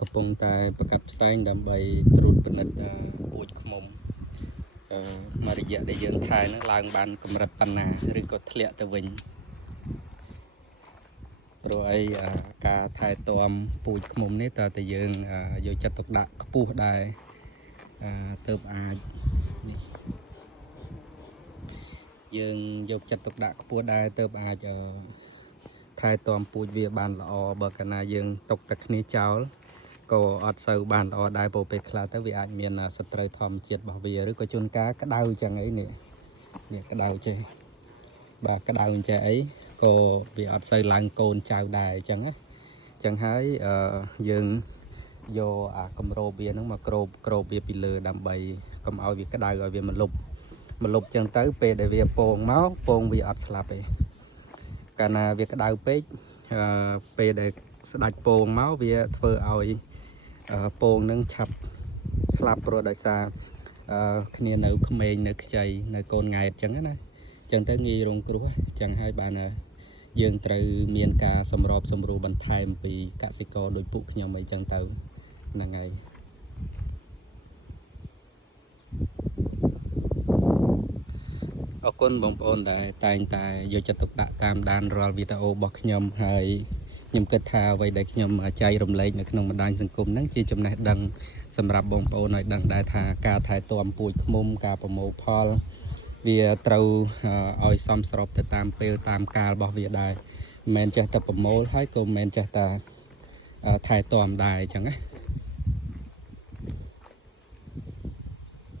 កំពុងតែប្រកាសផ្សាយដើម្បីត្រួតពិនិត្យពូជឃ្មុំមករយៈដែលយើងថែនឹងឡើងបានកម្រិតប៉ុណ្ណាឬក៏ធ្លាក់ទៅវិញព្រោះអីការថែទាំពូជឃ្មុំនេះតើតើយើងយកចិត្តទុកដាក់ខ្ពស់ដែរទើបអាចយើងយកចិត្តទុកដាក់ខ្ពស់ដែរទើបអាចថែទាំពូជវាបានល្អបើកាលណាយើងຕົកតែគ្នាចោលក៏អត់សូវបានល្អដែរព្រោះពេលខ្លះទៅវាអាចមានសត្រូវធម្មជាតិរបស់វាឬក៏ជួនកាលក្តៅចឹងអីនេះក្តៅចេះបាទក្តៅអញ្ចឹងអីក៏វាអត់សូវឡើងកូនចៅដែរអញ្ចឹងណាអញ្ចឹងហើយយើងយកកម្របវាហ្នឹងមកក្របវាពីលើដើម្បីកុំឲ្យវាក្តៅឲ្យវាមកលុបចឹងទៅពេលដែលវាពងមកពងវាអត់ស្លាប់ទេកាលណាវាក្តៅពេកពេលដែលស្ដាច់ពងមកវាធ្វើឲ្យពងនឹងឆាប់ស្លាប់ព្រោះដោយសារគ្នានៅក្មេងនៅខ្ចីនៅកូនង៉ែតចឹងណាចឹងទៅងាយរងគ្រោះចឹងហើយបានយើងត្រូវមានការសម្របសម្រួលបន្ថែមពីកសិករដូចពួកខ្ញុំអីចឹងទៅហ្នឹងហើយអរគុណបងប្អូនដែលតែងតែយកចិត្តទុកដាក់តាមដានរាល់វីដេអូរបស់ខ្ញុំហើយខ្ញុំគិតថាអ្វីដែលខ្ញុំចែករំលែកនៅក្នុងបណ្ដាញសង្គមហ្នឹងជាចំណេះដឹងសម្រាប់បងប្អូនឲ្យដឹងដែរថាការថែទាំពូជឃ្មុំការប្រមូលផលវាត្រូវឲ្យសមស្របទៅតាមពេលតាមកាលរបស់វាដែរមិនមែនចេះតែប្រមូលហើយក៏មិនមែនចេះតែថែទាំដែរអញ្ចឹងណា